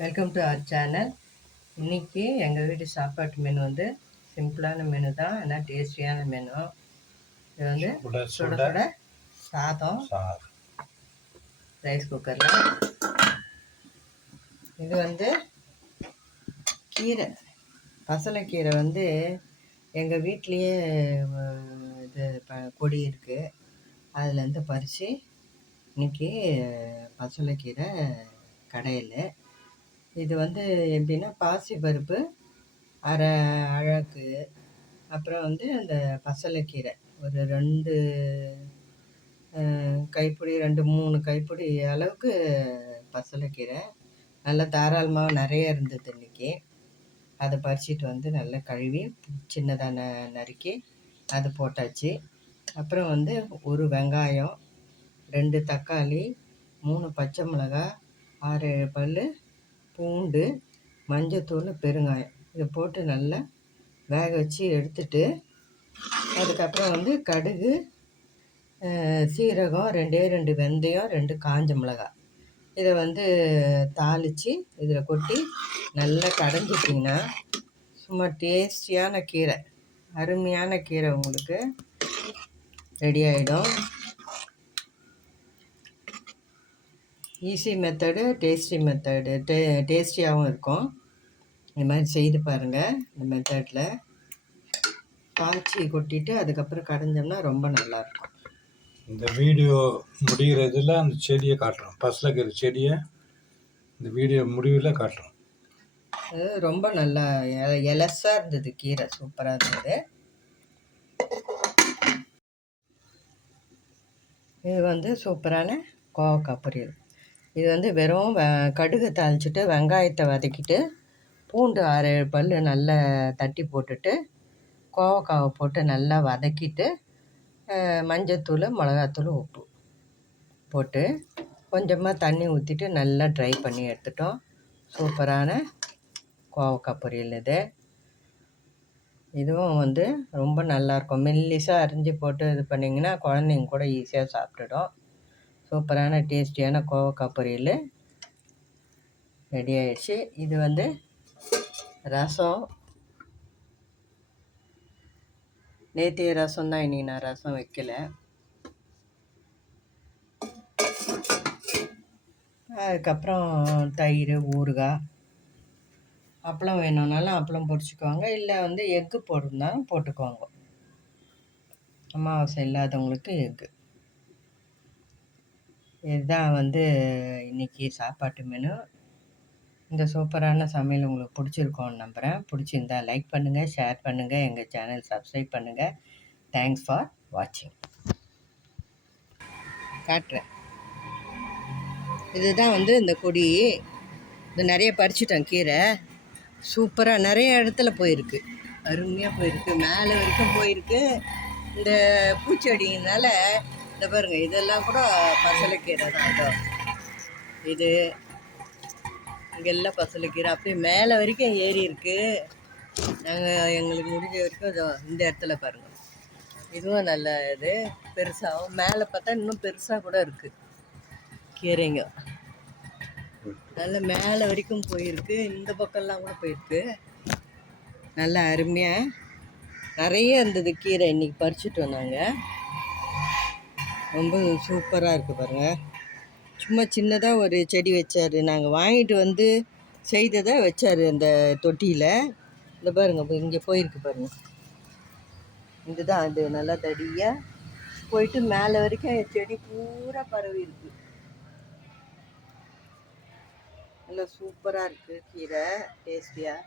Welcome to our channel. இன்றைக்கி எங்கள் வீட்டு சாப்பாட்டு மெனு வந்து சிம்பிளான மெனு தான், ஆனால் டேஸ்டியான மெனு. இது வந்து சுட சுட சாதம் ரைஸ் குக்கரில். இது வந்து கீரை, பசலைக்கீரை வந்து எங்கள் வீட்லேயே இது கொடி இருக்குது, அதுலேருந்து பறித்து இன்றைக்கி பசலைக்கீரை கடையில். இது வந்து எப்படின்னா, பாசி பருப்பு அரை அழகு, அப்புறம் வந்து அந்த பசலைக்கீரை ஒரு 2 கைப்பிடி 2-3 கைப்பிடி அளவுக்கு பசலைக்கீரை நல்லா தாராளமாக நிறைய இருந்தது இன்றைக்கி. அதை பறிச்சிட்டு வந்து நல்லா கழுவி சின்னதாக நறுக்கி அது போட்டாச்சு. அப்புறம் வந்து ஒரு வெங்காயம், 2 தக்காளி, 3 பச்சை மிளகாய், 6-7 பல் பூண்டு, மஞ்சத்தூள், பெருங்காயம் இதை போட்டு நல்லா வேக வச்சு எடுத்துட்டு, அதுக்கப்புறம் வந்து கடுகு, சீரகம், 2 வெந்தயம், 2 காஞ்ச மிளகாய் இதை வந்து தாளித்து இதில் கொட்டி நல்லா கடைஞ்சிட்டிங்கன்னா சும்மா டேஸ்டியான கீரை, அருமையான கீரை உங்களுக்கு ரெடி ஆகிடும். ஈஸி மெத்தடு, டேஸ்டி மெத்தடு, டேஸ்டியாகவும் இருக்கும். இது மாதிரி செய்து பாருங்கள். இந்த மெத்தடில் தாளிச்சி கொட்டிட்டு அதுக்கப்புறம் கடைஞ்சோம்னா ரொம்ப நல்லாயிருக்கும். இந்த வீடியோ முடிகிறதுல அந்த செடியை காட்டுறோம், பசலைக்கீரை செடியை இந்த வீடியோ முடிவில் காட்டுறோம். அது ரொம்ப நல்லா எலசாக இருந்தது, கீரை சூப்பராக இருந்தது. இது வந்து சூப்பரான கோவக்காய் பொரியல். இது வந்து வெறும் கடுகு தாளிச்சிட்டு வெங்காயத்தை வதக்கிட்டு பூண்டு 6-7 பல் நல்லா தட்டி போட்டுட்டு கோவக்காவை போட்டு நல்லா வதக்கிட்டு மஞ்சத்தூள், மிளகாத்தூள், உப்பு போட்டு கொஞ்சமாக தண்ணி ஊற்றிட்டு நல்லா ட்ரை பண்ணி எடுத்துட்டோம். சூப்பரான கோவக்காய் பொரியல் இது. இதுவும் வந்து ரொம்ப நல்லாயிருக்கும். மெல்லிசாக அரிஞ்சு போட்டு இது பண்ணிங்கன்னா குழந்தைங்க கூட ஈஸியாக சாப்பிட்டுடும். சூப்பரான டேஸ்டியான கோவக்காய் பொரியல் ரெடி ஆகிடுச்சு. இது வந்து ரசம், நேற்றைய ரசம் தான், இன்றைக்கி நான் ரசம் வைக்கல. அதுக்கப்புறம் தயிர், ஊறுகாய், அப்பளம் வேணும்னாலும் அப்பளம் பொரிச்சுக்குவாங்க, இல்லை வந்து எக்கு போட்டிருந்தாலும் போட்டுக்குவாங்க. அமாவாசை இல்லாதவங்களுக்கு எக்கு. இதுதான் வந்து இன்றைக்கி சாப்பாட்டு மெனு. இந்த சூப்பரான சமையல் உங்களுக்கு பிடிச்சிருக்கோன்னு நம்புகிறேன். பிடிச்சிருந்தா லைக் பண்ணுங்கள், ஷேர் பண்ணுங்கள், எங்கள் சேனல் சப்ஸ்கிரைப் பண்ணுங்கள். தேங்க்ஸ் ஃபார் வாட்சிங். காட்டுறேன். இதுதான் வந்து இந்த கொடி. இது நிறைய பறிச்சிட்டோம் கீரை. சூப்பராக நிறைய இடத்துல போயிருக்கு, அருமையாக போயிருக்கு, மேலே வரைக்கும் போயிருக்கு. இந்த பூச்செடியினால் இந்த பாருங்கள், இதெல்லாம் கூட பசலைக்கீரை தான். இதோ இது இங்கெல்லாம் பசலைக்கீரை அப்படியே மேலே வரைக்கும் ஏறி இருக்குது. நாங்கள் எங்களுக்கு முடிஞ்ச வரைக்கும் இதோ இந்த இடத்துல பாருங்கள், இதுவும் நல்ல இது பெருசாகவும், மேலே பார்த்தா இன்னும் பெருசாக கூட இருக்குது கீரைங்க. நல்ல மேலே வரைக்கும் போயிருக்கு, இந்த பக்கம்லாம் கூட போயிருக்கு. நல்லா அருமையாக நிறைய இருந்தது கீரை. இன்றைக்கி பறிச்சுட்டு வந்தாங்க. ரொம்ப சூப்பராக இருக்குது பாருங்கள். சும்மா சின்னதாக ஒரு செடி வச்சார், நாங்கள் வாங்கிட்டு வந்து செய்ததை வச்சார் அந்த தொட்டியில். இந்த பாருங்கள், இங்கே போயிருக்கு பாருங்கள். இதுதான் அது நல்லா தடியாக போயிட்டு மேலே வரைக்கும் செடி பூரா பரவி இருக்குது. நல்லா சூப்பராக இருக்குது கீரை, டேஸ்டியாக.